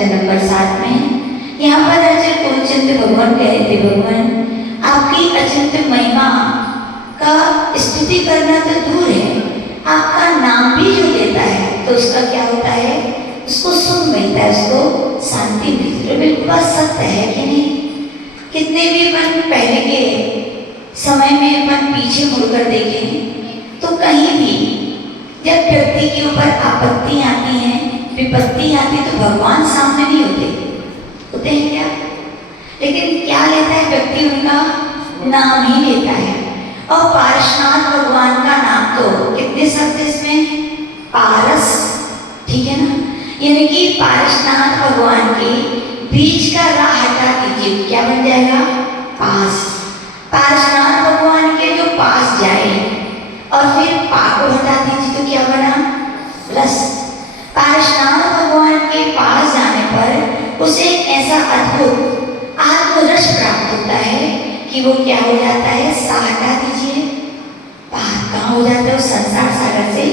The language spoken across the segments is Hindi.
छंद नंबर 7 में यहाँ पर अजय पूर्णचंद भगवान कह रहे थे, भगवान आपकी अचिंत्य महिमा का स्तुति करना तो दूर है, आपका नाम भी जो लेता है तो उसका क्या होता है, उसको सुख मिलता है, उसको शांति मिलती है। बिल्कुल बात सत्य है कि नहीं? कितने भी अपन पहले के समय में अपन पीछे मुड़कर देखें तो कहीं भी जब व्यक्ति के ऊपर आपत्ति आती है, विपत्ति आती है, तो भगवान सामने नहीं होते हैं क्या? लेकिन क्या लेता है व्यक्ति? उनका नाम ही लेता है। और पारसनाथ भगवान का नाम तो कितने शब्द इसमें? पारस, ठीक है ना? यानी कि पारसनाथ भगवान के बीच का रा हटा दीजिए, क्या बन जाएगा? पास। पारसनाथ भगवान के जो पास जाए और फिर पा को हटा दीजिए तो क्या बना? रस। पारसनाथ भगवान के पास जाने पर उसे ऐसा अद्भुत आत्मरस प्राप्त होता है कि वो क्या हो जाता है? सा हटा दीजिए, पार कहाँ हो जाता है? वो संसार सागर से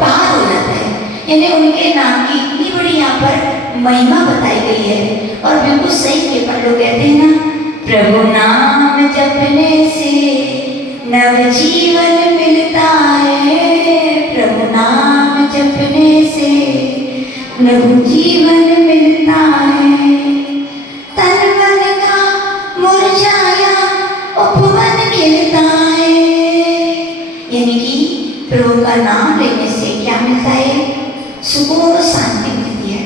पार हो जाता है। यानी उनके नाम की इतनी बड़ी यहाँ पर महिमा बताई गई है। और बिल्कुल सही के पर लोग कहते हैं ना, प्रभु नाम जपने से नव जीवन मिलता है, प्रभु नाम जपने से नव जीवन मिलता है, तन मन का मुरझाया उपवन खिलता है। यानी कि प्रभु का नाम लेने से क्या मिलता है? सुकून और शांति मिलती है।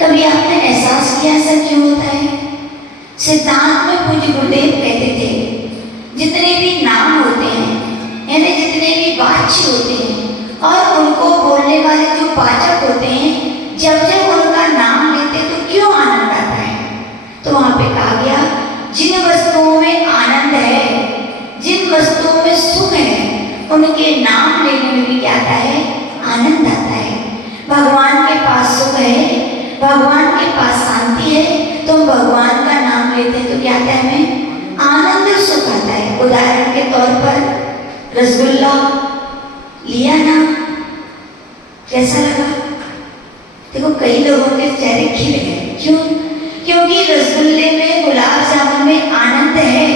कभी आपने एहसास किया ऐसा क्यों होता है? सिद्धांत में पूज्य गुरुदेव कहते थे, जितने भी नाम होते हैं, यानी जितने भी वाच्य होते हैं और उनको बोलने वाले जो वाचक होते हैं, जब जब उनका नाम लेते तो क्यों आनंद आता है? तो वहां पे कहा गया, जिन वस्तुओं में आनंद है, जिन वस्तुओं में सुख है, उनके नाम लेने में भी क्या आता है? आनंद आता है। भगवान के पास सुख है, भगवान के पास शांति है, तो भगवान का नाम लेते हैं तो क्या आता है? हमें आनंद और सुख आता है। उदाहरण के तौर पर रसगुल्ला लिया ना, कैसा लगा? देखो कई लोगों के चेहरे खिल गए। क्यों? क्योंकि रसगुल्ले में, गुलाब जामुन में आनंद है,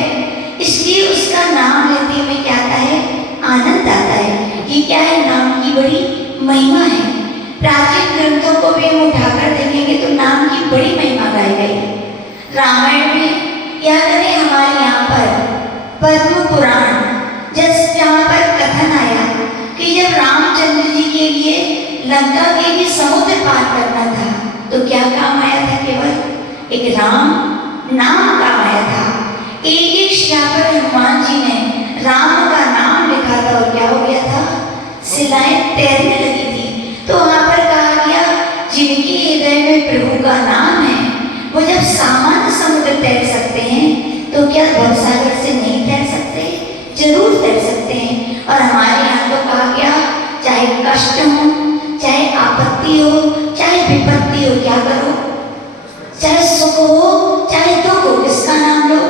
इसलिए उसका नाम लेते हुए क्या आता है? आनंद आता है। ये क्या है? नाम की बड़ी महिमा है। प्राचीन ग्रंथों को भी हम उठाकर देखेंगे तो नाम की बड़ी महिमा गाई गई। रामायण में या करें हमारे यहाँ पर पद्म पुराण, जहाँ पर कथन आया कि जब रामचंद्र जी के लिए लंका के लिए समुद्र पार करना था तो क्या काम आया था? केवल एक राम नाम काम आया था। एक एक शिला पर हनुमान जी ने राम का नाम लिखा था और क्या हो गया था? शिलाएं तैरने लगी थी। तो वहां पर कहा गया, जिनके हृदय में प्रभु का नाम है, वो जब सामान्य समुद्र तैर सकते हैं तो क्या भवसागर से नहीं तैर सकते? जरूर तैर सकते हैं। और हमारे यहाँ तो कहा गया, चाहे कष्ट हो, चाहे आपत्ति हो, चाहे विपत्ति हो, क्या करो? चाहे सुख हो, चाहे दुख हो, किसका नाम लो?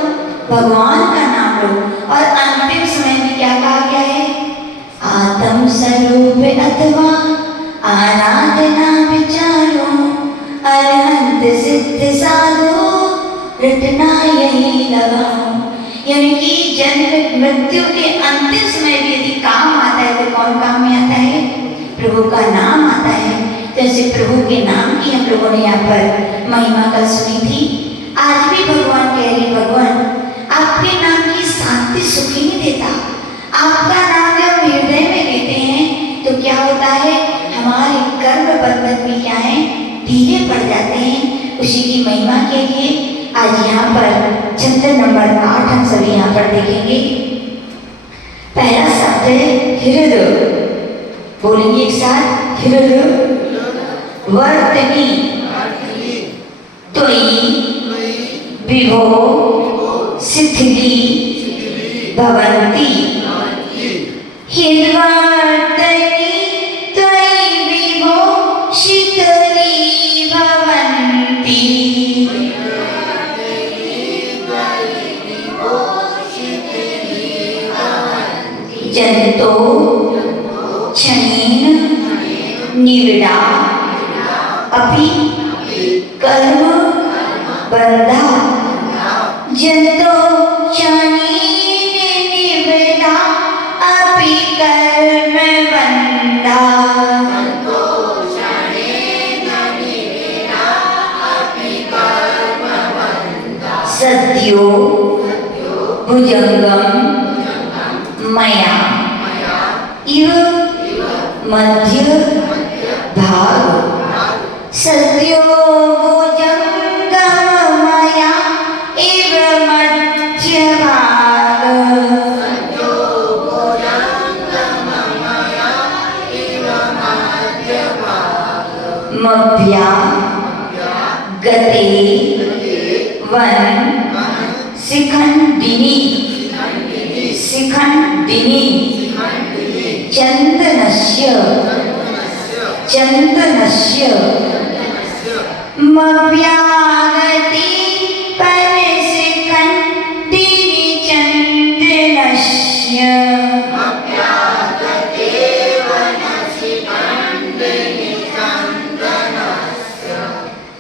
भगवान का नाम लो। और अंतिम समय में क्या कहा गया है? आत्म स्वरूप अथवा आराधना विचारो, अरहंत सिद्ध साधो रटना यही लगाओ। यानी कि जन्म मृत्यु के अंतिम समय भी यदि काम आता है तो कौन काम में आता है? प्रभु का नाम आता है। जैसे प्रभु के नाम की हम लोगों ने यहाँ पर महिमा कल सुनी थी। आज भी भगवान कह रहे, भगवान आपके नाम की शांति सुख ही नहीं देता। आपका नाम जब हृदय में लेते हैं तो क्या होता है? हमारे कर्म बंधन भी क्या है? ढीले पड़ जाते हैं। उसी की महिमा के लिए आज यहाँ पर छंद नंबर 8 हम सभी यहाँ पर देखेंगे। पहला शब्द है हृदय। बोलेंगे एक साथ, हृदय वर्तनी त्वयि विभो शिथिली भवन्ति। हृद्वर्तनी त्वयि विभो शिथिली भवन्ति। जंतो क्षणेन निविड़ा अपि कर्म बंधा जंतो क्षणी निवृत्ता अपि कर्म बंधा सद्यो भुजंगम मया इव मध्य भाग सद्यो भुजंगम मया इव मध्य भाग मभ्या गते वन शिखंडिनी शिखंडिनी चंदनस्य चंदनस्य मव्यागति परशिखंडिनी चंदनस्य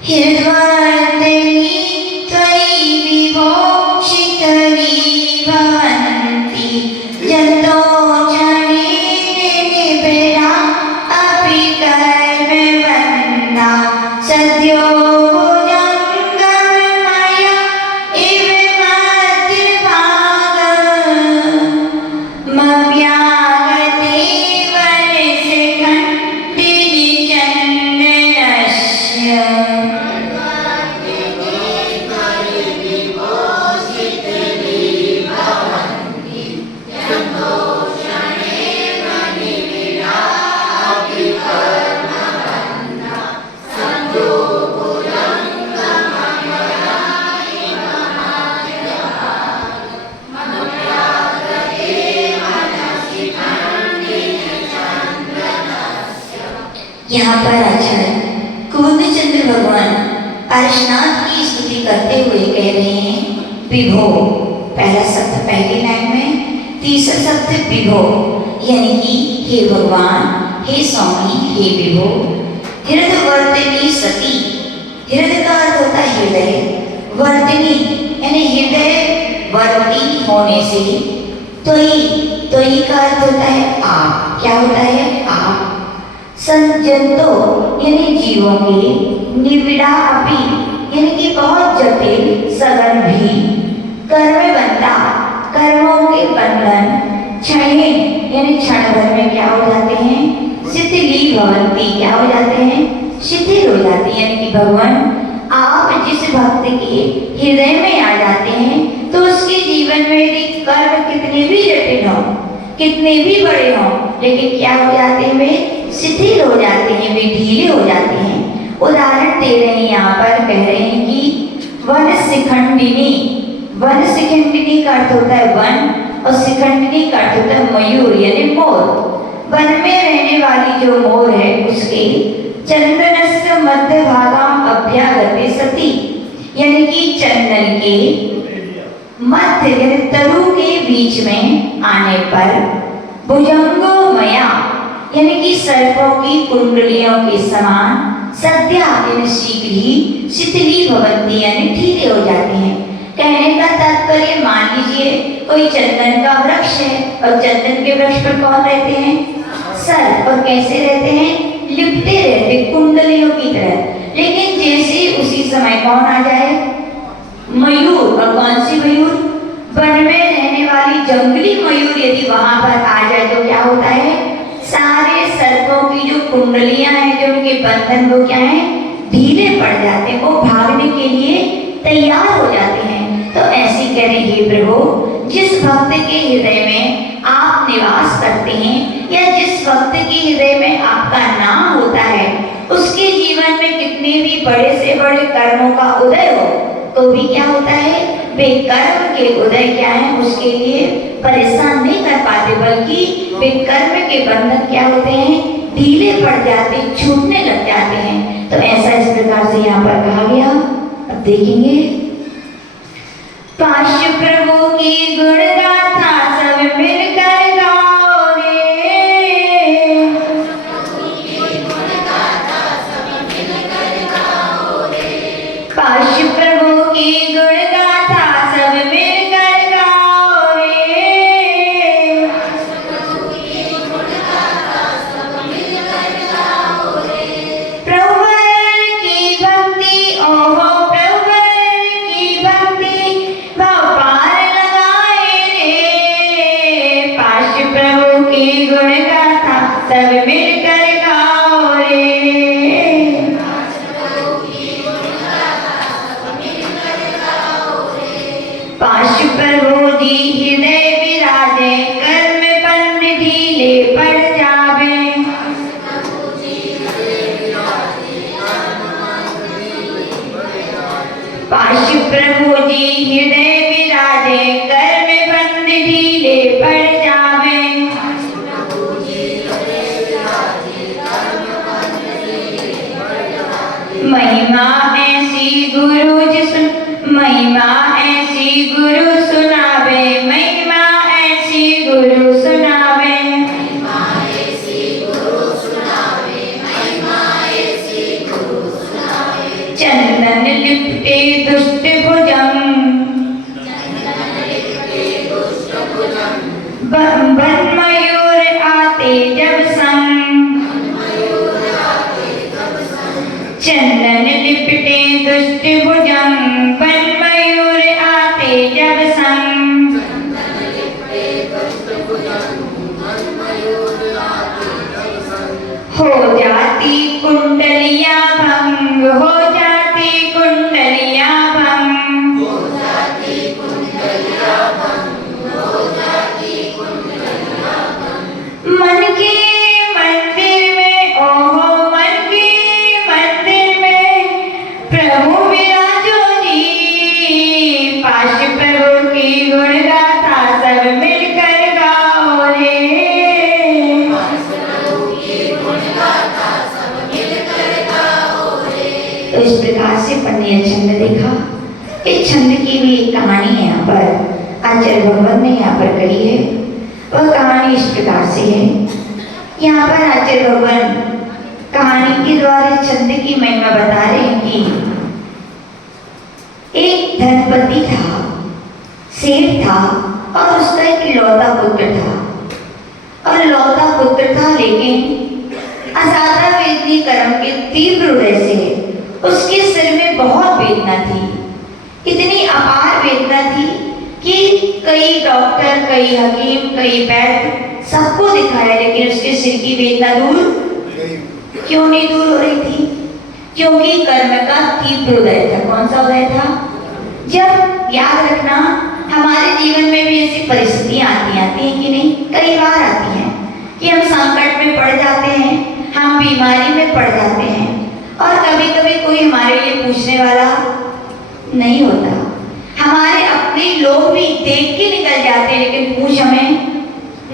हिर्वर्तनी त्वयि विभोक्षितरी भवन्ति जन्तो क्षणेन निवृत्ता अपि कर्म बन्धा सद्यो भुजंगम मया इव मध्यभाग मव्यागते वनशिखंडिनी चंदनस्य यहाँ पर आचार्य कुमुदचंद्र भगवान पार्श्वनाथ की स्तुति करते हुए कह रहे हैं विभो। पहला शब्द पहली लाइन में, तीसरा शब्द विभो यानी कि हे भगवान, हे स्वामी, हे विभो। हृदय वर्तनी सती, हृदय का अर्थ होता है हृदय, वर्तनी यानी हृदय वर्ती होने से, तोई का अर्थ होता है आप। क्या होता है? आप। संजंतो यानी जीवों के, निविड़ा अपि यानी कि बहुत जटिल सघन भी, कर्म बंधा कर्मों के बंधन, क्षणे यानी क्षण भर में क्या हो जाते हैं? शिथिली भवंती, क्या हो जाते हैं? शिथिल हो जाती है। यानी कि भगवान आप जिस भक्त के हृदय में आ जाते हैं तो उसके जीवन में यदि कर्म कितने भी जटिल हो, कितने भी बड़े हों, लेकिन क्या हो जाते हैं? वे शिथिल हो जाते हैं, वे ढीले हो जाते हैं। उदाहरण दे रहे हैं यहाँ पर, कह रहे हैं कि वन शिखंडिनी, वन शिखंडिनी का अर्थ होता है वन, और शिखंडिनी का अर्थ होता है मयूर यानी मोर। वन में रहने वाली जो मोर है उसके चंदनस्य मध्य भागम अभ्यागते सती यानी कि चंदन के मध्य यानी तरु के बीच में आने पर, भुजंगो मया यानी कि सर्पों की कुंडलियों के समान, सद्या यानी शीघ्र ही, शिथिली भवंती यानी ढीले हो जाते हैं। कहने का तात्पर्य, मान लीजिए कोई चंदन का वृक्ष है और चंदन के वृक्ष पर कौन रहते हैं? सर्प। और कैसे रहते हैं? लिपटे रहते, कुंडलियों की तरह। लेकिन जैसे उसी समय कौन आ जाए? मयूर। और कौन सी मयूर? वन में रहने वाली जंगली मयूर यदि वहां पर आ जाए तो क्या होता है? सारे सर्पों की जो कुंडलियां हैं, जो उनके बंधन, वो क्या है? ढीले पड़ जाते हैं, वो भागने के लिए तैयार हो जाते हैं। तो ऐसी करें हे प्रभु, जिस भक्त के हृदय में आप निवास करते हैं या जिस भक्त के हृदय में आपका नाम होता है, उसके जीवन में कितने भी बड़े से बड़े कर्मों का उदय हो तो भी क्या होता है? वे कर्म के उदय क्या है? उसके लिए परेशान नहीं कर पाते, बल्कि वे कर्म के बंधन क्या होते हैं? ढीले पड़ जाते, छूटने लग जाते हैं। तो ऐसा इस प्रकार से यहाँ पर कहा गया। अब देखेंगे, काश्य प्रभु की गुण गाथा सब मिलकर गाओ रे, पाश प्रभु जी हृदय विराजे, कर में बंद ढीले पड़ जावे। महिमा ऐसी गुरु जिसुन, महिमा ऐसी गुरु सुनावे, महिमा ऐसी गुरु सुनावे। चंदन लिपटे दुष्ट भुजंग, वन मयूर आते जब संग। चंदन लिपटे दुष्ट भुजंग, वन मयूर आते जब संग। हो जाती कुंडलियां भंग, हो जाती कुंडलियां भंग। मन के मंदिर में, ओहो मन के मंदिर में प्रभु विराजो जी। पाश प्रभु की गुण गाथा सब मिलकर गाओ रे। तो इस प्रकार से पन्ने छंद देखा। इस छंद की भी एक कहानी यहाँ पर आचार्य भगवान ने यहाँ पर करी है। वह कहानी इस प्रकार से है। यहाँ पर आचार्य भगवान कहानी के द्वारा छंद की महिमा बता रहे हैं कि एक धनपति था, सेठ था और उसका एक इकलौता पुत्र था। और लौता पुत्र था लेकिन असाधा वेदनी कर्म के तीव्र हृदय से उसके सिर में बहुत वेदना थी। इतनी अपार वेदना थी कि कई डॉक्टर, कई हकीम, कई वैद्य सबको दिखाया लेकिन उसके सिर की वेदना दूर क्यों नहीं दूर हो रही थी? क्योंकि कर्म का तीव्र उदय था। कौन सा उदय था? जब याद रखना हमारे जीवन में भी ऐसी परिस्थितियां आती हैं कि नहीं? कई बार आती हैं कि हम संकट में पड़ जाते हैं, हम बीमारी में पड़ जाते हैं और कभी कभी कोई हमारे लिए पूछने वाला नहीं होता। हमारे अपने लोग भी देख के निकल जाते हैं लेकिन पूछ हमें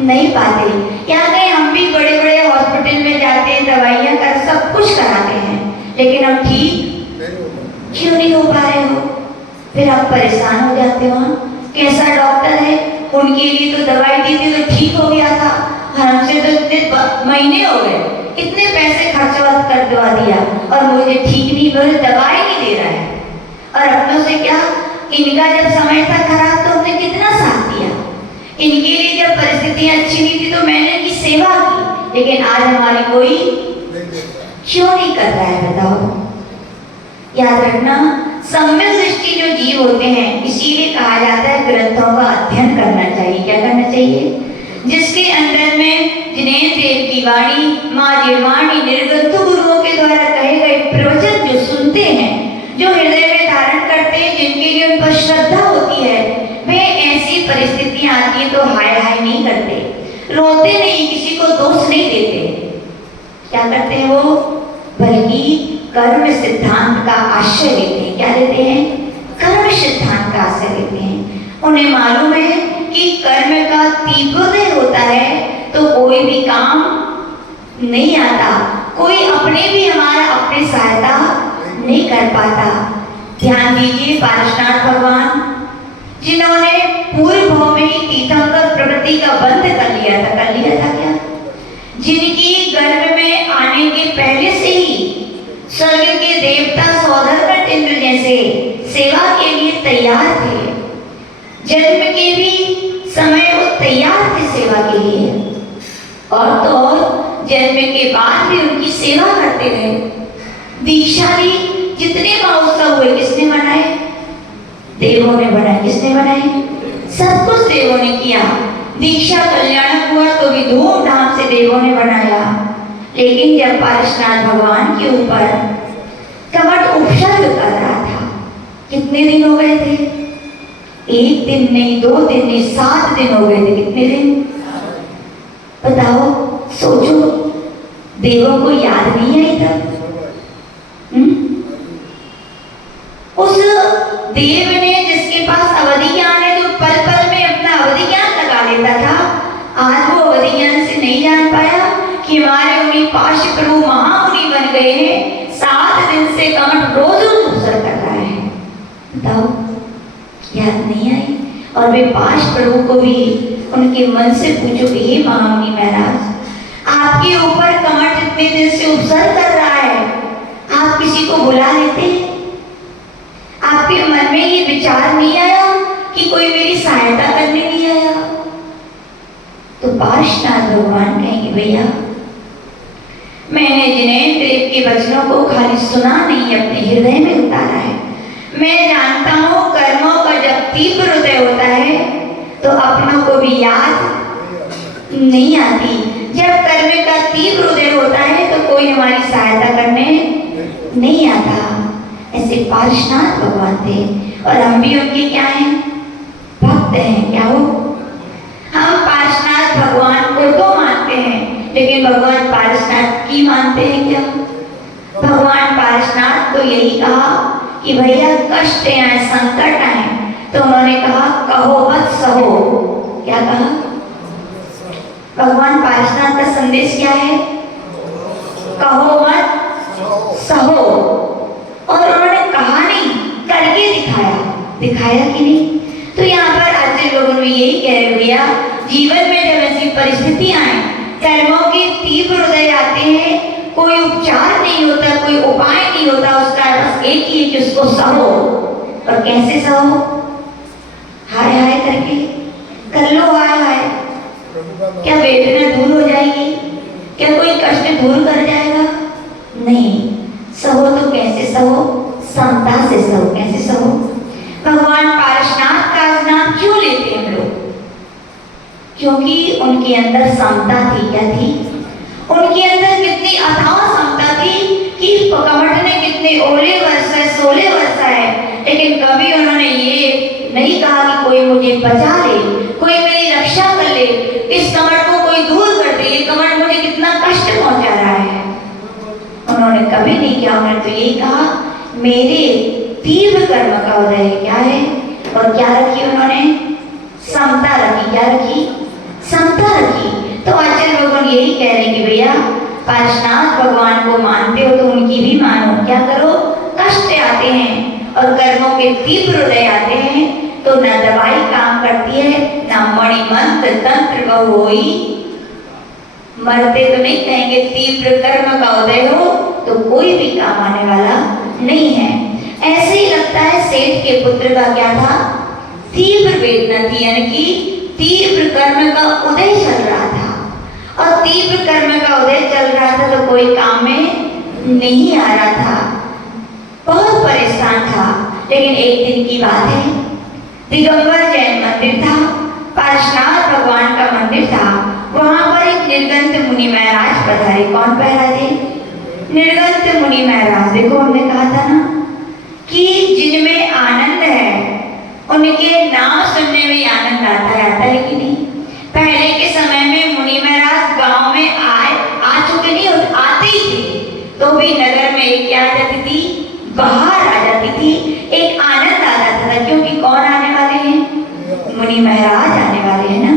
नहीं पाते। या कहीं हम भी बड़े बड़े हॉस्पिटल में जाते हैं, दवाइयाँ कर सब कुछ कराते हैं लेकिन हम ठीक क्यों नहीं हो पा रहे हो? फिर आप परेशान हो जाते हो। कैसा डॉक्टर है, उनके लिए तो दवाई दी थी तो ठीक हो गया था, हमसे तो इतने महीने हो गए, इतने पैसे खर्चा कर दिया और मुझे ठीक नहीं, मुझे दवाई नहीं दे रहा है। और अपनों से क्या, इनका जब समय था खराब तो हमने कितना साथ दिया, इनके लिए जब परिस्थितियां अच्छी नहीं थी तो मैंने इनकी सेवा की, लेकिन आज हमारी कोई क्यों नहीं कर रहा है बताओ? याद रखना, सम्यक दृष्टि जो जीव होते हैं, इसीलिए कहा जाता है ग्रंथों का अध्ययन करना चाहिए। क्या करना चाहिए? जिसके अंदर में जिनेन्द्र देव की वाणी, माँ जीवाणी निर्गुण गुरुओं के द्वारा कहे गए प्रवचन जो सुनते हैं, जो हृदय में धारण करते हैं, जिनके लिए उन पर श्रद्धा होती है, वे ऐसी परिस्थितियां आती है तो हाय हाय नहीं करते, रोते नहीं, किसी को दोष नहीं देते। क्या करते हैं वो? बल्कि कर्म सिद्धांत का आश्रय लेते हैं। क्या लेते हैं? कर्म सिद्धांत का आश्रय लेते हैं। उन्हें मालूम है कि कर्म का तीव्रोदय होता है तो कोई भी काम नहीं आता, कोई अपने भी हमारा अपनी सहायता नहीं कर पाता। ध्यान दीजिए, पारसनाथ भगवान जिन्होंने पूर्व भाव में ही तीर्थंकर प्रवृत्ति का बंध कर लिया था क्या? जिनकी गर्भ में आने के पहले से ही स्वर्ग के देवता सौधर्म इंद्र जैसे सेवा के लिए तैयार थे, जन्म के भी समय वो तैयार थे सेवा के लिए, और तो और जन्म के बाद भी उनकी सेवा करते रहे। दीक्षा ली, जितने महोत्सव हुए किसने मनाए? देवों ने बनाए। किसने बनाए? सब कुछ देवों ने किया। दीक्षा कल्याण हुआ तो भी धूमधाम से देवों ने बनाया। लेकिन जब पारसनाथ भगवान के ऊपर कपट उपसर्ग कर रहा था, कितने दिन हो गए थे? एक दिन नहीं, 2 दिन नहीं, 7 दिन हो गए थे। कितने दिन बताओ? सोचो, देवों को याद नहीं आई था। उस देव ने जिसके पास अवधि ज्ञान है, जो पल पल में अपना अवधि ज्ञान लगा लेता था, आज वो अवधि ज्ञान से नहीं जान पाया कि हमारे मुनि पार्श्व प्रभु महामुनि बन गए हैं, 7 दिन से कमठ रोज दूसर कर रहा है। बताओ, याद नहीं आई? और वे पार्श्व प्रभु को भी उनके मन से पूछो कि हे महामुनि महाराज, आपके ऊपर कमठ इतने दिन से उपसर कर रहा है, आप किसी को बुला लेते? आपके मन में ये विचार नहीं आया कि कोई मेरी सहायता करने नहीं आया? तो पार्श्वनाथ भगवान कहेंगे, भैया मैंने जिनेंद्र देव के वचनों को खाली सुना नहीं, अपने हृदय में उतारा है। मैं जानता हूँ कर्मों का जब तीव्र हृदय होता है तो अपनों को भी याद नहीं आती। जब कर्म का तीव्र हृदय होता है तो कोई हमारी सहायता करने नहीं आता। ऐसे पार्श्वनाथ भगवान थे और हम भी उनके क्या हैं? भक्त हैं। क्या हो? हम पार्श्वनाथ भगवान को तो मानते हैं, लेकिन भगवान पार्श्वनाथ की मानते हैं क्या? भगवान पार्श्वनाथ तो यही कहा कि भैया कष्ट आए, संकट आए, तो उन्होंने कहा कहो मत सहो। क्या कहा? भगवान पार्श्वनाथ का संदेश क्या है? कहो मत सहो। और उन्होंने कहा नहीं, करके दिखाया। दिखाया कि नहीं? तो यहाँ पर आचार्य लोगों में यही कह रहे भैया, जीवन में जब ऐसी परिस्थितियां आए, कर्मों के तीव्र हृदय आते हैं, कोई उपचार नहीं होता, कोई उपाय नहीं होता, उसका बस एक ही है कि उसको सहो। और कैसे सहो? हाय हाय करके कर लो, हाय हाय। क्या वेदना दूर हो जाएगी? क्या कोई कष्ट दूर कर जाएगा? नहीं। सहो तो कैसे सहो? समता से सहो। कैसे सहो? भगवान पार्श्वनाथ का नाम क्यों लेते हैं हम लोग? क्योंकि उनके अंदर समता थी। क्या थी? उनके अंदर कितनी अथाह समता थी कि कमठ ने कितने ओले वर्षाए, 16 वर्षाए, लेकिन कभी उन्होंने ये नहीं कहा कि कोई मुझे बचा ले, कोई मेरी रक्षा कर ले, इस कमठ को कोई दूर कर दे, ये कमठ मुझे कितना कष्ट पहुंचा रहा है। उन्होंने कभी नहीं किया। उन्होंने तो यही कहा मेरे तीव्र कर्म का उदय क्या है? और क्या रखी उन्होंने? समता रखी। क्या रखी? समता रखी। तो आचार्य भगवान यही कह रहे कि भैया पार्श्वनाथ भगवान को मानते हो तो उनकी भी मानो। क्या करो? कष्ट आते हैं और कर्मों के तीव्र हृदय आते हैं तो न दवाई काम करती है, न मणि मंत्र तंत्र बहु होई। मरते तो नहीं कहेंगे, तीव्र कर्म का उदय हो तो कोई भी काम आने वाला नहीं है। ऐसे ही लगता है सेठ के पुत्र का क्या था? तीव्र वेदना थी, यानी कि तीव्र कर्म का उदय चल रहा था। और तीव्र कर्म का उदय चल रहा था तो कोई काम में नहीं आ रहा था, बहुत परेशान था। लेकिन एक दिन की बात है, दिगंबर जैन मंदिर था, पार्श्वनाथ भगवान का मंदिर था। वहां पर एक निर्गंत मुनि महाराज पधारे। कौन पधारे? निर्गंत मुनि महाराज। देखो हमने कहा था ना कि जिनमें आनंद है उनके नाम सुनने में आनंद आता है कि नहीं? पहले के समय में मुनि महाराज गांव में आ चुके नहीं, आते ही थे तो भी नगर में एक क्या आ जाती थी? बाहर आ जाती थी, एक आनंद आ जाता था, क्योंकि कौन आने वाले हैं? मुनि महाराज आने वाले हैं ना।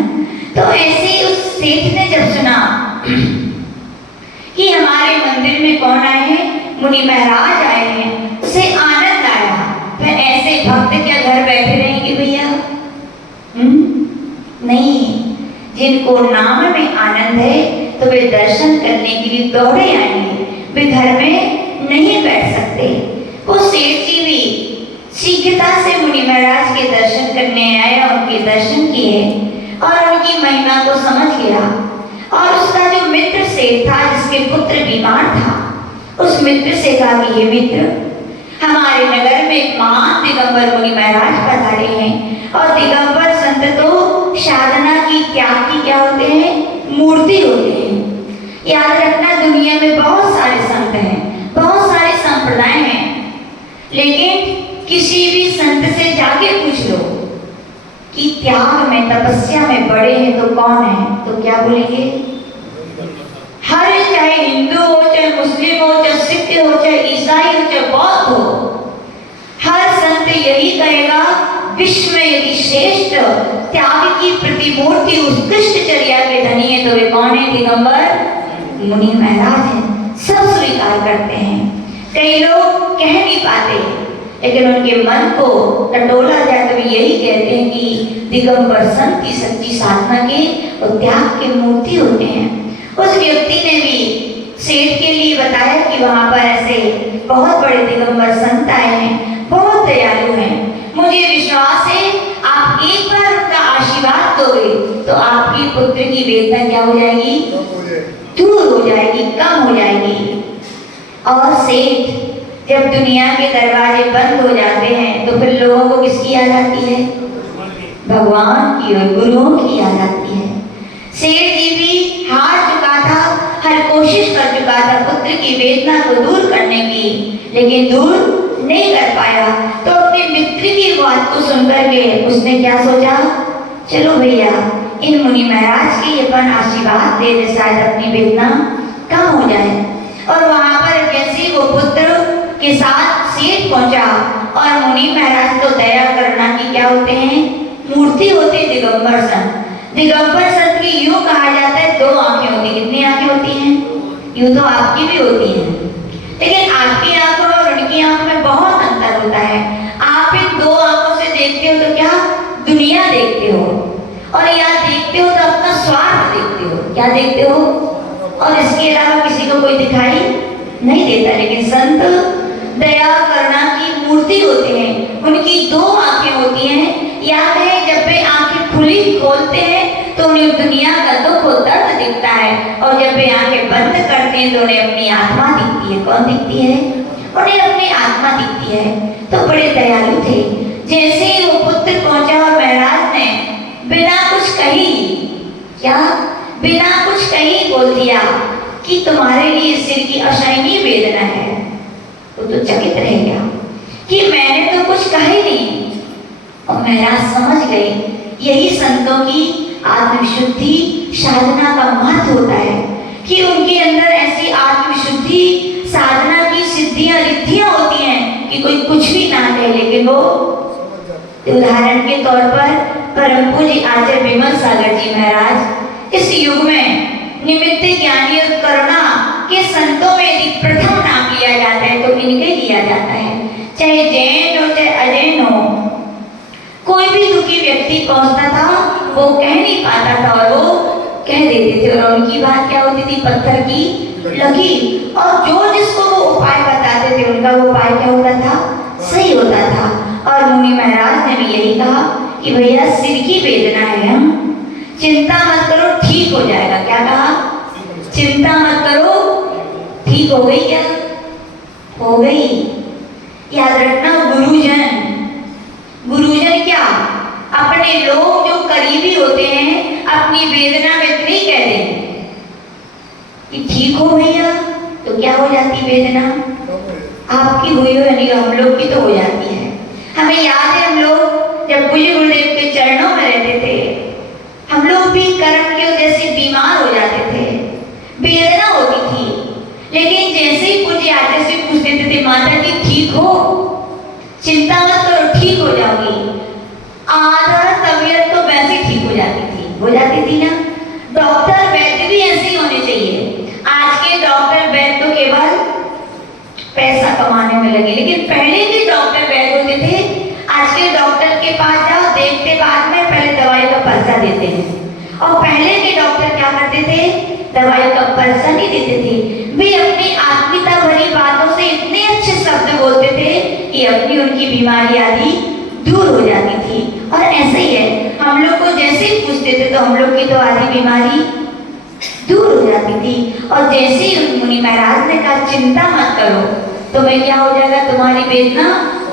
तो ऐसे ही उस सेठ ने जब सुना कि हमारे मंदिर में कौन आए हैं? मुनि महाराज आए हैं, उसे आनंद आया। फिर ऐसे भक्त क्या घर बैठे रहेंगे भैया? नहीं। जिनको नाम में आनंद है तो वे दर्शन करने के लिए दौड़े आएंगे, वे घर में नहीं बैठ सकते। वो सेठ जी भी शीघ्रता से मुनि महाराज के दर्शन करने आया, उनके दर्शन किए और उनकी महिमा को समझ गया। और उसका जो मित्र सेठ था, जिसके पुत्र बीमार था, उस मित्र से कहा कि हे मित्र, हमारे नगर में एक महान दिगंबर मुनि महाराज पधारे हैं। और दिगंबर संत तो साधना की, त्याग की क्या होते हैं? मूर्ति होते हैं। याद रखना, दुनिया में बहुत सारे संत हैं, बहुत सारे संप्रदाय हैं, लेकिन किसी भी संत से जाके पूछ लो कि त्याग में, तपस्या में बड़े हैं तो कौन है, तो क्या बोलेंगे? हर, चाहे हिंदू हो, चाहे मुस्लिम हो, चाहे सिख हो, चाहे ईसाई हो, चाहे बौद्ध हो, हर संत यही कहे त्याग की प्रतिमूर्ति, उत्कृष्ट चर्या के धनी है, तो वे कौन है? दिगंबर मुनि महाराज हैं। सब स्वीकार करते हैं। कई लोग कह नहीं पाते, लेकिन उनके मन को टटोला जाए तो वे यही कहते हैं कि दिगंबर संत की सच्ची साधना के और त्याग की मूर्ति होते हैं। उस व्यक्ति ने भी सेठ के लिए बताया कि वहां पर ऐसे बहुत बड़े दिगंबर संत आए हैं, बहुत दयालु हैं, मुझे विश्वास है आप एक बार उनका आशीर्वाद दोगे तो आपकी पुत्र की वेदना क्या हो जाएगी? दूर हो जाएगी, कम हो जाएगी। और सेठ जब दुनिया के दरवाजे बंद हो जाते हैं तो फिर लोगों को किसकी याद आती है? भगवान की और गुरुओं की याद आती है। सेठ जी भी हार चुका था, हर कोशिश कर चुका था पुत्र की वेदना को दूर करने की, लेकिन दूर नहीं कर पाया। तो अपने मित्र की बात को सुनकर के उसने क्या सोचा? चलो भैया इन मुनि महाराज के अपन आशीर्वाद दे दे, शायद अपनी वेदना कम हो जाए। और वहां पर जैसे वो पुत्र के साथ सेठ पहुंचा, और मुनि महाराज तो दया करना की क्या होते हैं? मूर्ति होते हैं दिगंबर संत। दिगंबर संत की यूं कहा जाता है दो आंखें होती हैं। कितनी आंखें होती हैं? यूं तो आपकी भी होती हैं, लेकिन आपकी आंखों और उनकी आंख में बहुत अंतर होता है। आप इन दो आंखों से देखते हो तो क्या दुनिया देखते हो, और या देखते हो तो अपना स्वार्थ देखते हो। क्या देखते हो? और इसके अलावा किसी को कोई दिखाई नहीं देता। लेकिन संत दया करना की मूर्ति होते हैं, उनकी दो आंखें होती हैं। याद है जब वे आंखें खुली खोलते हैं तो उन्हें दुनिया का दुख और दर्द दिखता है, और जब वे आंखें बंद करते हैं तो उन्हें अपनी आत्मा दिखती है। कौन दिखती है? उन्हें अपनी आत्मा दिखती है। तो बड़े दयालु थे। जैसे ही वो पुत्र पहुंचा और महाराज ने बिना कुछ कही, क्या बिना कुछ कही बोल दिया कि तुम्हारे लिए सिर की असहनीय वेदना है, वो तो चकित रह गया कि मैंने तो कुछ कहा ही नहीं। और महाराज समझ गए यही संतों की आत्मविशुद्धि साधना का महत्व होता है, कि उनके अंदर ऐसी आत्मविशुद्धि साधना की सिद्धियां रिद्धियां होती हैं कि कोई कुछ भी ना कहे, लेकिन वो उदाहरण के तौर पर परम पूज्य आचार्य विमल सागर जी महाराज इस युग में निमित्त ज्ञानी और करुणा के संतों में यदि प्रथम नाम लिया जाता है तो इनके लिया जाता है। चाहे जैन हो चाहे अजैन हो, कोई भी दुखी व्यक्ति पहुंचता था वो कह नहीं पाता था और वो कह देते थे, और उनकी बात क्या होती थी? पत्थर की लकीर। और जो जिसको वो उपाय बताते थे उनका वो उपाय क्या होता था? सही होता था। और मुनि महाराज ने भी यही कहा कि भैया सिर की वेदना है, हम चिंता मत करो, ठीक हो जाएगा। क्या कहा? चिंता मत करो, ठीक हो गई। क्या हो गई? याद रखना, गुरुजन क्या? अपने लोग जो करीबी होते हैं अपनी वेदना व्यक्त नहीं कह दें कि ठीक हो भैया, तो क्या हो जाती वेदना? आपकी हुई हो या नहीं, हम लोग की तो हो जाती है। हमें याद है हम लोग जब पूज्य गुरुदेव के चरणों में रहते थे, हम लोग भी कर्म की वजह से बीमार हो जाते थे, वेदना होती थी, लेकिन जैसे ही पूज्य आचार्य से पूछ देते थे माता जी ठीक हो, चिंता मत करो, ठीक हो जाओगी, आधा तबीयत तो वैसे ठीक हो जाती थी ना। डॉक्टर वैद्य भी ऐसे ही होने चाहिए। आज के डॉक्टर वैद्य तो केवल पैसा कमाने में लगे, लेकिन पहले के डॉक्टर वैद्य होते थे। आज के डॉक्टर के पास जाओ, देखते बाद में पहले दवाई का पर्चा देते हैं। और पहले के डॉक्टर क्या करते थे? दवाई का पर्चा नहीं देते थे, वे अपनी आत्मीयता भरी बातों से इतने अच्छे शब्द बोलते थे कि अपनी उनकी बीमारी आदि दूर हो जाती थी। और ऐसे ही है, हम लोग को जैसे ही पूछते थे तो हम लोग की तो आधी बीमारी दूर हो जाती थी। और जैसे ही मुनि महाराज ने कहा चिंता मत करो, तो मैं क्या हो जाएगा? तुम्हारी वेदना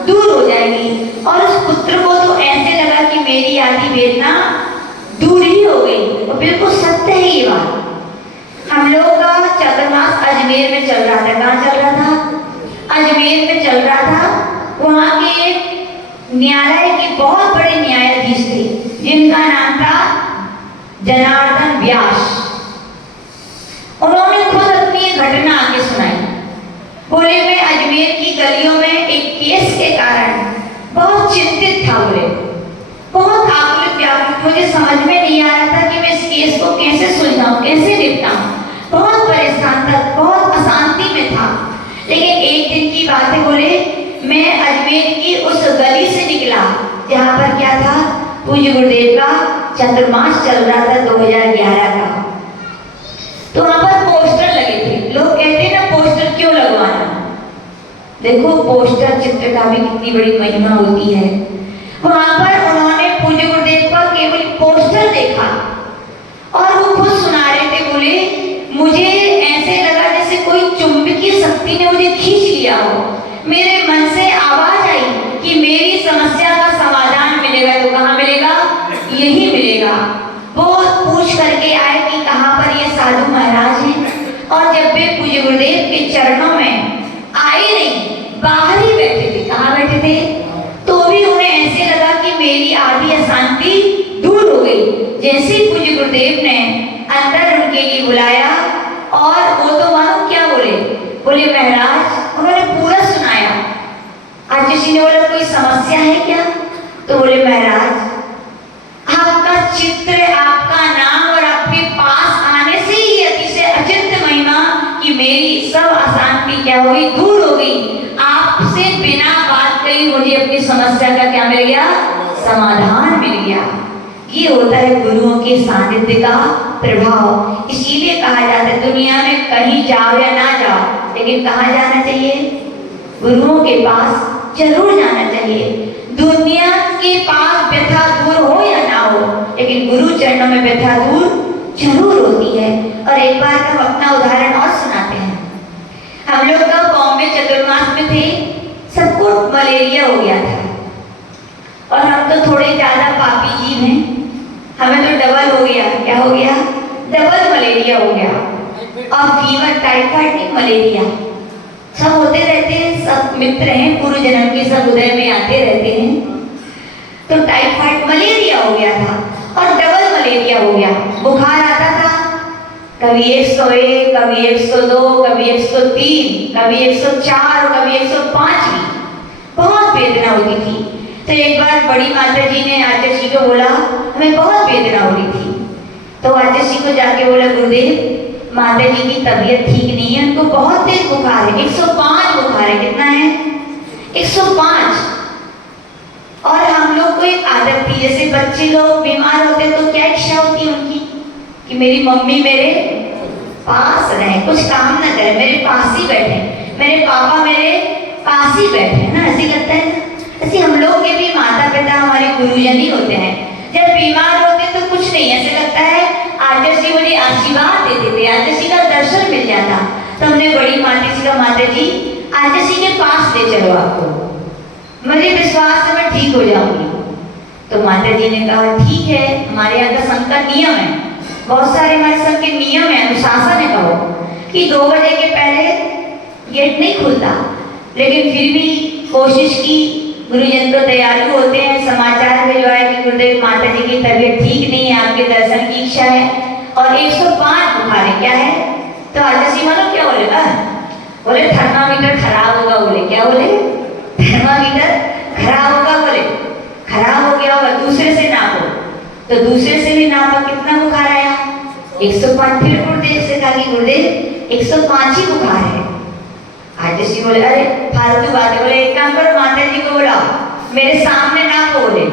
दूर हो जाएगी। और उस पुत्र को तो ऐसे लगा कि मेरी आधी वेदना दूर ही हो गई। और बिल्कुल सत्य है ये बात। हम लोग का चातुर्मास अजमेर में चल रहा था। कहाँ चल रहा था? अजमेर में चल रहा था। वहाँ के न्यायालय के बहुत बड़े न्यायाधीश थे जिनका नाम था जनार्दन व्यास। उन्होंने खुद अपनी घटना आगे सुनाई। बोले मैं अजमेर की गलियों में एक केस के कारण बहुत चिंतित था, बोले बहुत आकुलित व्याकुल, मुझे समझ में नहीं आ रहा था कि मैं इस केस को कैसे सुलझाऊं, कैसे निपटाऊं। बहुत परेशान था, बहुत अशांति में था। लेकिन एक दिन की बात है, बोले मैं अजमेर की उस गली से निकला जहाँ पर क्या था, पूज्य गुरुदेव का चतुर्मास चल रहा था 2011 का। तो वहां पर पोस्टर लगे थे। लोग कहते हैं ना पोस्टर क्यों लगवाना, देखो पोस्टर चित्र का भी कितनी बड़ी महिमा होती है। वहां पर उन्होंने पूज्य गुरुदेव का केवल पोस्टर देखा और वो खुद सुना रहे थे, बोले मुझे ऐसे लगा जैसे कोई चुंबकीय शक्ति ने मुझे खींच लिया हो। मेरे मन से आवाज आई कि मेरी समस्या का समाधान मिलेगा। तो कहाँ मिलेगा? यही मिलेगा। वो पूछ करके आए कि कहाँ पर ये साधु महाराज हैं, और जब वे पूज्य गुरुदेव के चरणों में आए नहीं, बाहर ही बैठे थे। कहाँ बैठे थे? तो भी उन्हें ऐसे लगा कि मेरी आधी अशांति दूर हो गई। जैसे ही पूज्य गुरुदेव ने अंदर उनके लिए बुलाया, और वो तो मालूम क्या बोले, बोले महाराज, उन्होंने पूरा सुनाया। आज किसी ने बोला कोई समस्या है क्या? तो बोले महाराज आपका चित्र, आपका नाम और आपके पास आने से ही अतिशय अचिंत्य महिमा कि मेरी सब अशांति क्या हो गई, दूर हो गई। आपसे बिना बात कही मुझे अपनी समस्या का क्या मिल गया? समाधान मिल गया। ये होता है गुरुओं के सानिध्य का प्रभाव। इसीलिए कहा जाता है दुनिया में कहीं जाओ या ना जाओ, लेकिन कहाँ जाना चाहिए? गुरुओं के पास जरूर जाना चाहिए। दुनिया के पास व्यथा दूर हो या ना हो, लेकिन गुरु चरणों में व्यथा दूर जरूर होती है। और एक बार हम अपना उदाहरण और सुनाते हैं। हम लोग का बॉम्बे चतुर्मास में थे, सबको मलेरिया हो गया था, और हम तो थोड़े ज्यादा पापी जीव हैं, हमें तो डबल हो गया। क्या हो गया? डबल मलेरिया हो गया। और फीवर, टाइफाइड नहीं, मलेरिया सब होते रहते हैं। सब मित्र हैं, पूर्व जन्म के सब उदय में आते रहते हैं। तो टाइफाइड, मलेरिया हो गया था, और डबल मलेरिया हो गया। बुखार आता था, कभी 101, कभी 102, कभी 103, कभी 104 और कभी 105 भी। बहुत वेदना होती थी। तो एक बार बड़ी माता जी ने आचार्य जी को बोला, हमें बहुत वेदना हो रही थी। तो आचार्य जी को जाके बोला, गुरुदेव माता जी की तबीयत ठीक नहीं है, उनको बहुत तेज बुखार है, 105 बुखार है। कितना है? 105। और हम लोग को एक आदत थी, जैसे बच्चे लोग बीमार होते तो क्या इच्छा होती है उनकी कि मेरी मम्मी मेरे पास रहे, कुछ काम ना करे, मेरे पास ही बैठे, मेरे पापा मेरे पास ही बैठे ना, ऐसे लगता है ना। ऐसे हम लोग के भी माता पिता हमारे गुरुजन ही होते हैं। जब बीमार होते तो कुछ नहीं, ऐसे लगता है आचार्य जी मुझे आशीर्वाद देते थे, आचार्य जी का दर्शन मिल जाता। तो हमने बड़ी माता जी का, माता जी आचार्य जी के पास ले चलो आपको, मुझे विश्वास है मैं ठीक हो जाऊंगी। तो माता जी ने कहा ठीक है, हमारे यहाँ का संघ का नियम है, बहुत सारे हमारे संघ के नियम है, अनुशासन है, कहो कि 2 बजे के पहले गेट नहीं खुलता। लेकिन फिर भी कोशिश की, गुरुजन तो दयालु होते हैं, समाचार भिजवाए कि गुरुदेव माता जी की तबीयत ठीक नहीं है, आपके दर्शन की इच्छा है और 105 बुखार है। क्या है? तो आचार्य जी मानो क्या बोले? बोले थर्मामीटर खराब होगा। बोले क्या? बोले थर्मामीटर खराब होगा। बोले खराब हो गया होगा, दूसरे से नापो। तो दूसरे से भी नापा, कितना बुखार आया? 105। फिर गुरुदेव से कहा कि गुरुदेव 105 ही बुखार है। आचार्य जी बोले अरे फालतू बातें। बोले एक काम करो, माता जी को बुलाओ, मेरे सामने ना बोले।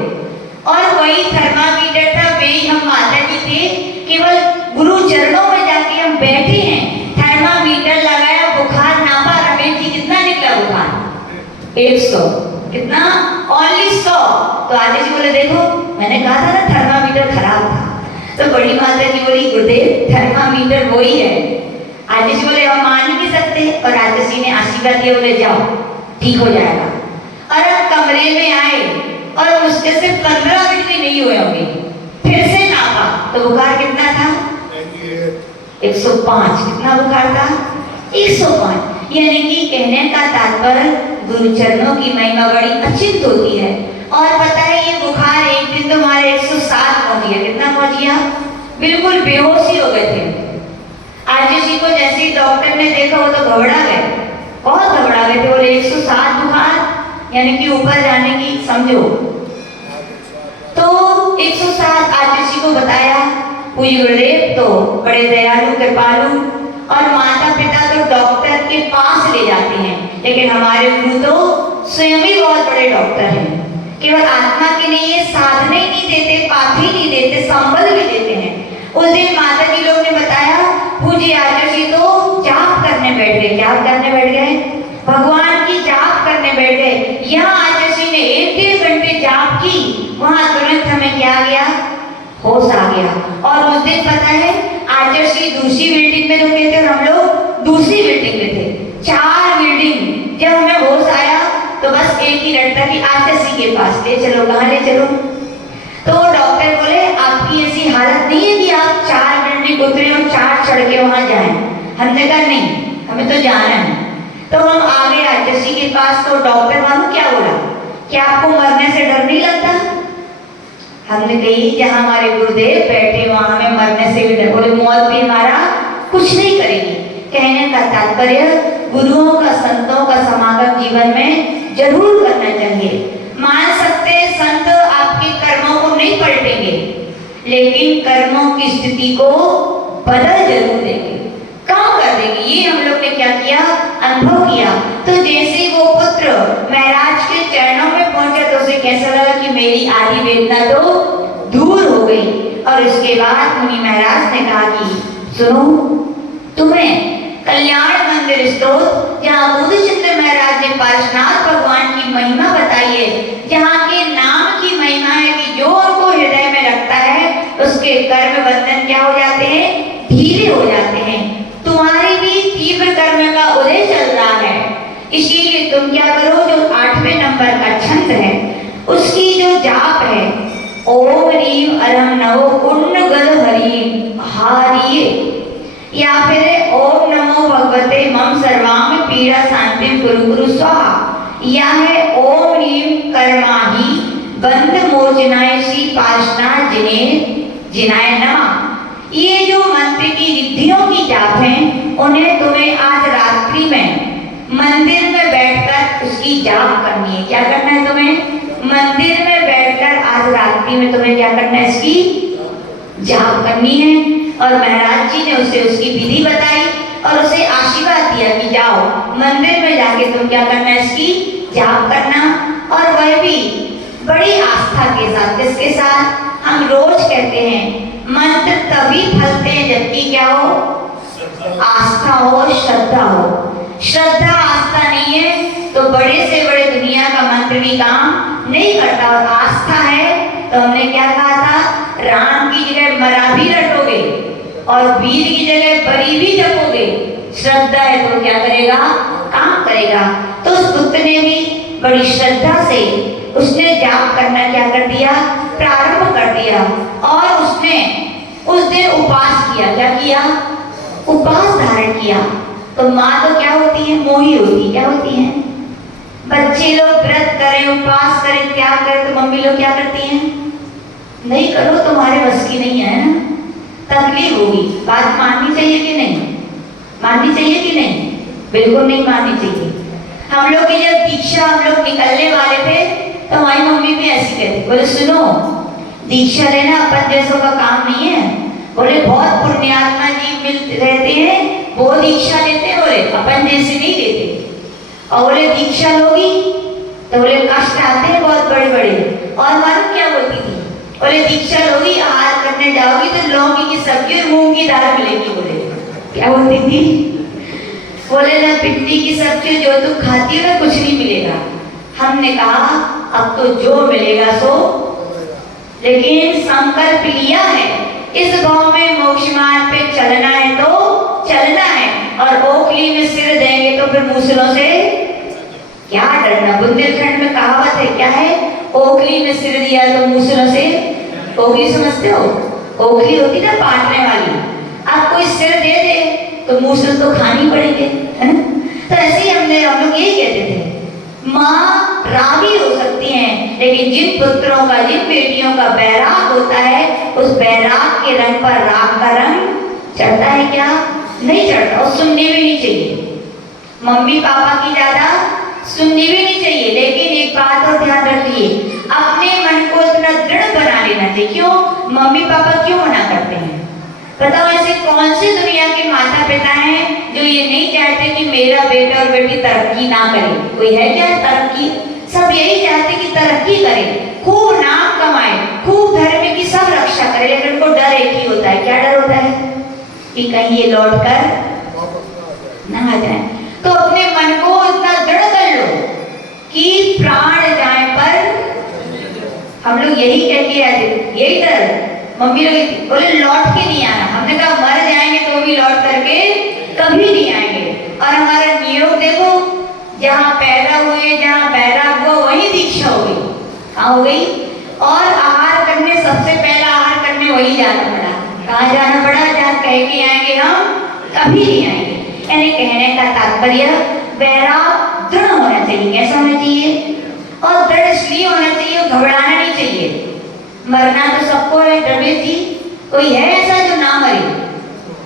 और वही थर्मामीटर था, वही हम माता जी थे, केवल गुरु चरणों में जाके हम बैठे हैं, थर्मामीटर लगाया, बुखार नापा, रमेश जी कितना निकला बुखार? 100। कितना? ओनली 100। तो आचार्य जी बोले देखो मैंने कहा था ना थर्मामीटर खराब था। तो बड़ी माता जी बोली गुरुदेव थर्मामीटर वही है। आचार्य जी बोले हम मान ही नहीं सकते। और आचार्य जी ने आशीर्वाद दिया, बोले जाओ ठीक हो जाएगा। और अब कमरे में आए और मुझसे सिर्फ 15 मिनट भी नहीं हुए होंगे, फिर से नापा तो बुखार कितना था? 105। कितना बुखार था? 105। यानी कि कहने का तात्पर्य गुरु चरणों की महिमा बड़ी अचिंत होती है। और पता है ये बुखार एक दिन तो हमारे 107 पहुंच गया। कितना पहुंच गया? बिल्कुल बेहोश ही हो गए थे। आचार्य जी को जैसे ही डॉक्टर ने देखा वो तो घबरा गए, बहुत घबरा गए थे। बोले 107 बुखार, यानी कि ऊपर जाने की समझो। तो 107 आदर्शी को बताया। पूज्य गुरुदेव तो बड़े दयालु कृपालु और माता पिता तो डॉक्टर के पास ले जाते हैं, लेकिन हमारे गुरु तो स्वयं ही बहुत बड़े डॉक्टर हैं। केवल आत्मा के लिए साधने ही नहीं देते, पाथी नहीं देते, संबल भी देते हैं। उस दिन माता जी लोग ने बताया पूज्य आदर्शी तो जाप करने बैठ गए। क्या करने बैठ गए? भगवान की जाप करने बैठ गए। यहाँ आदर्शी ने 1-1.5 घंटे जाप की, वहां तुरंत हमें क्या आ गया? होश आ गया। और उस दिन पता है आदर्शी दूसरी बिल्डिंग में रुके थे और हम लोग दूसरी बिल्डिंग में थे। 4 बिल्डिंग। जब हमें होश आया तो बस एक ही रटता कि आदर्शी के पास ले चलो। कहाँ ले चलो? तो डॉक्टर बोले आपकी ऐसी हालत नहीं है कि आप 4 बिल्डिंग उतरे और 4 चढ़ के वहां जाएं। हमने कहा नहीं, हमें तो जाना है। तो हम आ गए आदर्शी के पास। तो डॉक्टर मालूम क्या बोला? क्या आपको मरने से डर नहीं लगता? हमने कही जहाँ हमारे गुरुदेव बैठे वहां हमें मरने से भी डर। बोले मौत भी हमारा कुछ नहीं करेगी। कहने का तात्पर्य गुरुओं का, संतों का समागम जीवन में जरूर करना चाहिए। मान सकते हैं संत आपके कर्मों को नहीं पलटेंगे, लेकिन कर्मों की स्थिति को बदल जरूर देंगे, काम कर देंगे। ये हम लोग ने क्या किया? अनुभव किया। तो जैसे वो पुत्र महाराज के चरणों में पहुंचा तो उसे कैसा लगा कि मेरी आधी वेदना तो दूर हो गई। और उसके बाद मुनि महाराज ने कहा कि सुनो, तुम्हें कल्याण मंदिर स्तोत्र जहाँ बुद्धचंद्र महाराज ने पार्श्वनाथ भगवान की महिमा बताई है, जहाँ के नाम की महिमा है कि जो उनको हृदय में रखता है उसके कर्म बंधन क्या हो जाते हैं? ढीले हो जाते हैं। तुम्हारी भी तीव्र कर्म का उदय चल रहा है, इसीलिए तुम क्या करो, जो 8वें नंबर का छंद है उसकी जो जाप है, ओम रीम अरम नमो पुण्य गल हरि हारिये, या फिर ओम नमो भगवते मम सर्वाम पीड़ा शांति कुरु कुरु स्वाहा, या है ओम रीम कर्माहि बंध मोचनाय श्री पार्श्वनाथ जिनाय नमः। ये जो मंत्र की रिद्धियों की जाप है उन्हें तुम्हें आज रात्रि में मंदिर में बैठकर उसकी जाप करनी है। क्या करना है तुम्हें? मंदिर में बैठकर आज रात्रि में तुम्हें क्या करना है? इसकी जाप करनी है। और महाराज जी ने उसे उसकी विधि बताई और उसे आशीर्वाद दिया कि जाओ मंदिर में जाके तुम क्या करना है? इसकी जाप करना। और वह भी बड़ी आस्था के साथ, जिसके साथ हम रोज कहते हैं मंत्र तभी फलते हैं जबकि क्या हो? आस्था हो, श्रद्धा हो। श्रद्धा आस्था नहीं है तो बड़े से बड़े दुनिया का मंत्र भी काम नहीं करता। और आस्था है तो हमने क्या कहा था? राम की जगह मरा भी रटोगे और वीर की जगह बरी भी जपोगे। श्रद्धा है तो क्या करेगा? काम करेगा। तो उस पुत्र ने भी बड़ी श्रद्धा से उसने जाप करना क्या कर दिया? प्रारंभ कर दिया। और उसने उस दिन उपास किया। क्या किया? उपास धारण किया। तो माँ तो क्या होती है? मोही होती। क्या होती है? बच्चे लोग व्रत करें, उपास करें, त्याग करें तो मम्मी लोग क्या करती हैं? नहीं करो, तुम्हारे बस की नहीं है ना, तकलीफ होगी। बात माननी चाहिए कि नहीं? माननी चाहिए कि नहीं? बिल्कुल नहीं माननी चाहिए। हम लोग की जब दीक्षा हम लोग निकलने वाले थे तो हमारी मम्मी भी ऐसी कहती, बोले सुनो दीक्षा लेना अपन जैसों का काम नहीं है। बोले बहुत पुण्यात्मा जी मिल रहते हैं वो दीक्षा लेते हैं, बोले अपन जैसे नहीं लेते। और बोले दीक्षा लोगी तो बोले कष्ट आते हैं बहुत बड़े बड़े। और मालूम क्या बोलती थी? बोले दीक्षा लोगी, आहार करने जाओगी तो लौकी की सब्जी और मूंग की दाल मिलेगी। बोले क्या बोलती थी? बोले ना भिंडी की सब्जी जो तुम खाती हो ना कुछ नहीं मिलेगा। हमने कहा अब तो जो मिलेगा सो, लेकिन संकल्प लिया है इस भाव में मोक्ष मार्ग पे चलना है तो चलना है। और ओखली में सिर देंगे तो फिर मूसलों से क्या डरना। बुंदेलखंड में कहावत है, क्या है? ओखली में सिर दिया तो मूसलों से। ओखली समझते हो? ओखली होती ना बांटने वाली। अब कोई सिर दे दे तो मूसल तो खानी पड़ेगी, है ना? तो ऐसे ही हम लोग यही कहते थे, माँ रागी हो सकती हैं, लेकिन जिन पुत्रों का, जिन बेटियों का बैराग होता है उस बैराग के रंग पर राग का रंग चढ़ता है क्या? नहीं चढ़ता। और सुननी भी नहीं चाहिए, मम्मी पापा की ज्यादा सुननी भी नहीं चाहिए। लेकिन एक बात और ध्यान रखिए, अपने मन को इतना दृढ़ बना लेना चाहिए। मम्मी पापा क्यों मना करते हैं? बताओ ऐसे कौन से दुनिया के माता पिता हैं जो ये नहीं चाहते कि मेरा बेटा और बेटी तरक्की ना करे? कोई है क्या तरक्की? सब यही चाहते कि तरक्की करे, खूब नाम कमाए, खूब धर्म की सब रक्षा करे, लेकिन उनको डर एक ही होता है। क्या डर होता है? कि कहीं ये लौट कर ना आ जाए। तो अपने मन को इतना दृढ़ कर लो कि प्राण जाए पर हम लोग यही कह के आए, यही डर मम्मी लोग बोले लौट के नहीं आना। हमने कहा मर जाएंगे तो भी लौट करके कभी नहीं आएंगे। और हमारा नियोग देखो, जहाँ पैदा हुए, जहाँ बैराग हुआ, वही दीक्षा हो गई। कहाँ हो गई? और आहार करने, सबसे पहला आहार करने वही जाना पड़ा। कहाँ जाना पड़ा? जहाँ कह के आएंगे हम कभी नहीं आएंगे। यानी कहने का तात्पर्य बैराग दृढ़ होना चाहिए। कैसा होना चाहिए? और दृढ़ इसलिए होना चाहिए, घबराना नहीं चाहिए। मरना तो सबको है रमेश जी, कोई है ऐसा जो ना मरे?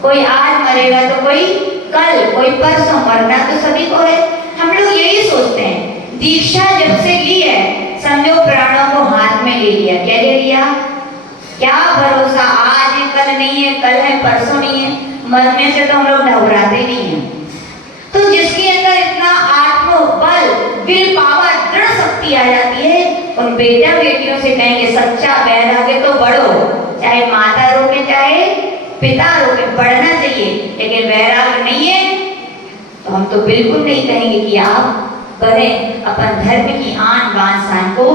कोई आज मरेगा तो कोई कल, कोई परसों, मरना तो सभी को है। हम लोग यही सोचते हैं। दीक्षा जब से ली है समझो प्राणों को हाथ में ले लिया। क्या ले लिया? क्या भरोसा, आज है कल नहीं है, कल है परसों नहीं है। मरने से तो हम लोग घबराते नहीं है। तो जिसके अंदर इतना आत्मबल, विल पावर, दृढ़ शक्ति आ जाती है, उन बेटा बेटियों से कहेंगे सच्चा वैराग्य तो बढ़ो, चाहे माता रोके चाहे पिता रोके, बढ़ना चाहिए। लेकिन वैराग्य नहीं है तो हम तो बिल्कुल नहीं कहेंगे कि आप बढ़ें, अपन धर्म की आन बान शान को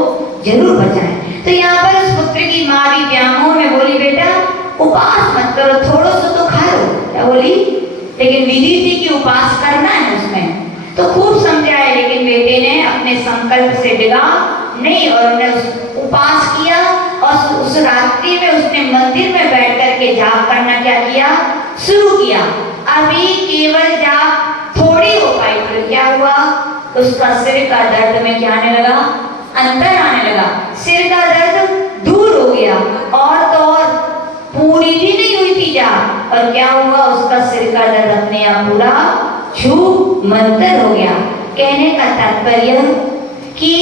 जरूर बचाएं। तो यहाँ पर उस पुत्र की माँ भी व्यामोह में बोली बेटा उपास मत करो, थोड़ा सा तो खा लो। क्या बोली? लेकिन विधि थी कि उपास करना है उसमें, तो खूब समझाया, लेकिन बेटे ने अपने संकल्प से डिगा नहीं और उन्हें उपास किया। और उस रात्रि में उसने मंदिर में बैठ करके जाप करना क्या किया? शुरू किया। अभी केवल जाप थोड़ी हो पाई, फिर क्या हुआ? उसका सिर का दर्द में क्या आने लगा? अंतर आने लगा। सिर का दर्द दूर हो गया और तो और पूरी भी नहीं हुई थी जाप, और क्या हुआ? उसका सिर का दर्द अपने आप पूरा छू मंतर हो गया। कहने का तात्पर्य कि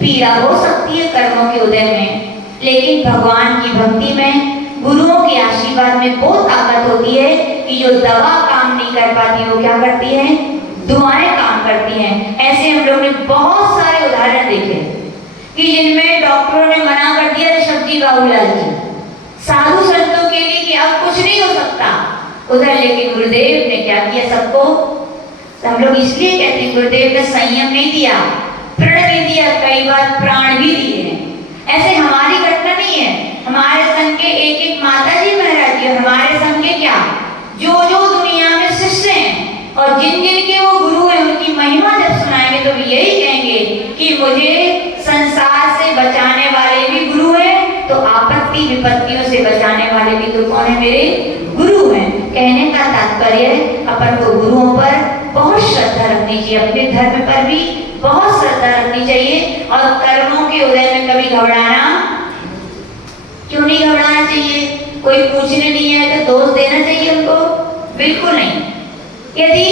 पीड़ा हो सकती है कर्मों के उदय में, लेकिन भगवान की भक्ति में, गुरुओं के आशीर्वाद में बहुत ताकत होती है कि जो दवा काम नहीं कर पाती वो क्या करती है? दुआएं काम करती हैं। ऐसे हम लोग ने बहुत सारे उदाहरण देखे कि जिनमें डॉक्टरों ने मना कर दिया सब्जी का इलाज की, साधु संतों के लिए कि अब कुछ नहीं हो सकता उधर, लेकिन गुरुदेव ने क्या किया? सबको, हम लोग इसलिए कहते हैं गुरुदेव ने संयम नहीं दिया, प्रण नहीं दिया, कई बार प्राण भी दिए हैं। ऐसे हमारी घटना नहीं है, हमारे संग के एक एक माता जी महाराज जी, हमारे संग के क्या जो जो दुनिया में शिष्य हैं और जिन जिन के वो गुरु हैं, उनकी महिमा जब सुनाएंगे तो यही कहेंगे कि मुझे संसार से बचाने वाले भी गुरु हैं, तो आपत्ति विपत्तियों से बचाने वाले भी तो कौन है? मेरे गुरु हैं। कहने का तात्पर्य अपन को गुरुओं पर बहुत श्रद्धा रखनी चाहिए, अपने धर्म पर भी बहुत श्रद्धा रखनी चाहिए। और कर्मों के उदय में कभी घबराना क्यों नहीं घबराना चाहिए? कोई पूछने नहीं है तो दोष देना चाहिए उनको? बिल्कुल नहीं। यदि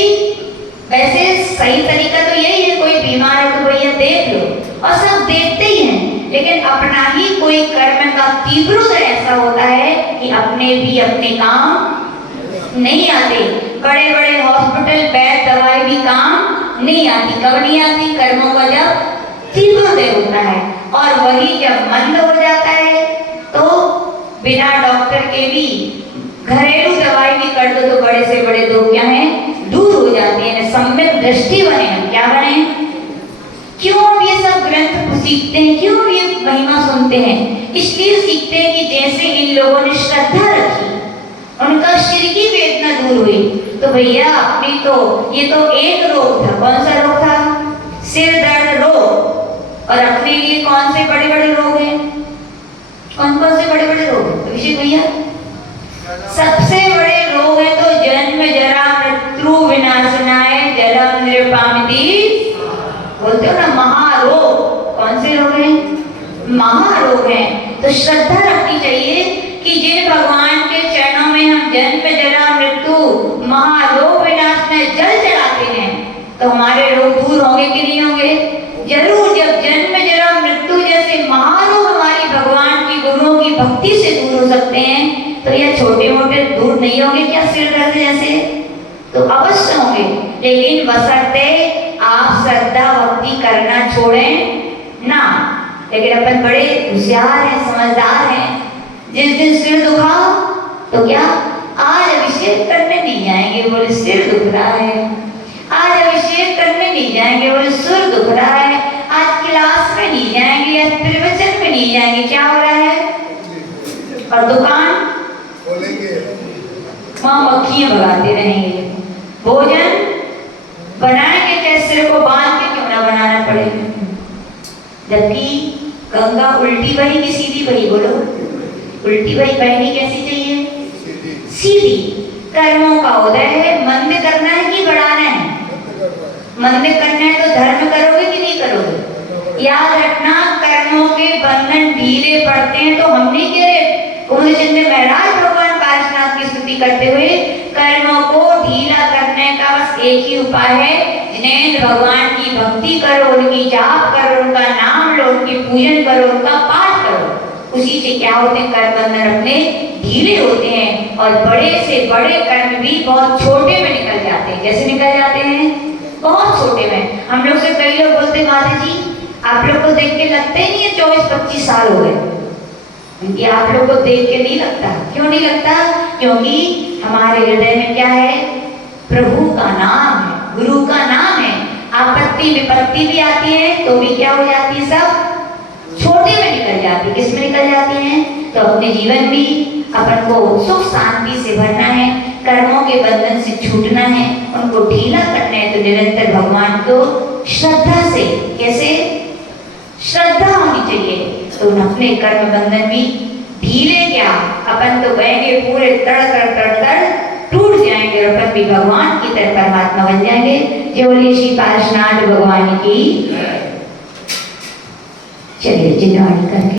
वैसे सही तरीका तो यही है, कोई बीमार है तो भैया देख लो, और सब देखते ही हैं, लेकिन अपना ही कोई कर्म का तीव्र उदय ऐसा होता है कि अपने भी अपने काम नहीं आते। बड़े बड़े हॉस्पिटल, बेड, दवाई भी काम नहीं आती। कब नहीं आती? कर्मों का जब तीव्रोदय होता है। और वही जब मंद हो जाता है तो बिना डॉक्टर के भी घरेलू दवाई भी कर दो तो बड़े से बड़े रोग क्या हैं? दूर हो जाते हैं। सम्यक दृष्टि बने, हम क्या बने? क्यों हम ये सब ग्रंथ सीखते हैं? क्यों ये महिमा सुनते हैं? इसलिए सीखते हैं कि जैसे इन लोगों ने श्रद्धा रखी, उनका सिर की वेदना दूर हुई, तो भैया अपनी तो ये तो एक रोग था। कौन सा रोग था? सिर दर्द रोग। और अपने लिए कौन से बड़े बड़े रोग हैं? कौन कौन से बड़े बड़े रोग हैं अभिषेक भैया? सबसे बड़े रोग है तो जन्म जरा मृत्यु विनाशनाय जलम नृपामिति, बोलते हो ना, महारोग। कौन से रोग हैं? महारोग हैं। तो श्रद्धा रखनी चाहिए कि जिन भगवान के चरणों में हम जन्म जरा मृत्यु महारोग विनाश में जल चढ़ाते हैं तो हमारे रोग दूर होंगे कि नहीं होंगे? जरूर। जब जन्म जरा मृत्यु जैसे महारोग हमारी भगवान की गुरुओं की भक्ति भक्ति से दूर हो सकते हैं, तो यह छोटे मोटे दूर नहीं होंगे क्या सिर दर्द जैसे? तो अवश्य होंगे, लेकिन बशर्ते आप श्रद्धा भक्ति करना छोड़ें ना। लेकिन अपन बड़े होशियार हैं, समझदार हैं। जिस दिन सिर दुखा तो क्या आज अभिषेक करने नहीं जाएंगे, बोले सिर दुख रहा है। आज अभिषेक करने नहीं जाएंगे, बोले सिर दुख रहा है। आज क्लास में नहीं जाएंगे, आज प्रवचन में नहीं जाएंगे, क्या हो रहा है? और दुकान खोलेंगे, वहां मक्खियां भगाते रहेंगे। भोजन बनाएंगे, कैसे सिर को बांध के क्यों ना बनाना पड़े। जबकि गंगा उल्टी बही कि सीधी बही? बोलो, उल्टी बही बहनी कैसी चाहिए? सीधी। कर्मों का उदय है, मंद करना है कि बढ़ाना है? मंद करना है तो धर्म करोगे कि नहीं करोगे? याद रखना, कर्मों के बंधन ढीले पड़ते हैं तो हम नहीं कह रहे। कुमुदचंद्र महाराज भगवान पार्श्वनाथ की स्तुति करते हुए कर्मों को ढीला करने का बस एक ही उपाय है, जिनेंद्र भगवान की भक्ति करो, उनकी जाप करो, उनका नाम लो, उनकी पूजन करो, उनका पाठ करो। उसी से क्या होते हैं? कर्म बंधन अपने ढीले होते हैं और बड़े से बड़े कर्म भी बहुत छोटे में निकल जाते हैं। कैसे निकल जाते हैं? बहुत छोटे में। हम लोग से कई लोग बोलते हैं, माता जी आप लोग को देख के लगते ही नहीं है 24-25 साल हो गए। क्योंकि आप लोग को देख के नहीं लगता। क्यों नहीं लगता? क्योंकि हमारे हृदय में क्या है? प्रभु का नाम है, गुरु का नाम है। आपत्ति विपत्ति भी आती है तो भी क्या हो जाती है? सब छोटे में निकल जाती है। किस में निकल जाती हैं? तो अपने जीवन भी अपन को सुख शांति से भरना है, कर्मों के बंधन से छूटना है, उनको ढीला करना है तो निरंतर भगवान को श्रद्धा से, कैसे? श्रद्धा होनी चाहिए तो अपने कर्म बंधन भी ढीले क्या, अपन तो बहेंगे पूरे तड़ टूट जाएंगे और अपन भी भगवान की तरह परमात्मा बन जाएंगे। जो बोलिए श्री पार्श्वनाथ भगवान की। चलिए जिन्होंने करके